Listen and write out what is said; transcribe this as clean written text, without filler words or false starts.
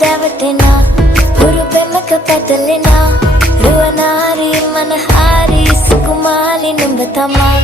දැවටෙනා හුරු පෙමක පැටලෙනා රුවනාරී මනහාරී සුකුමාලි නුඹ තමා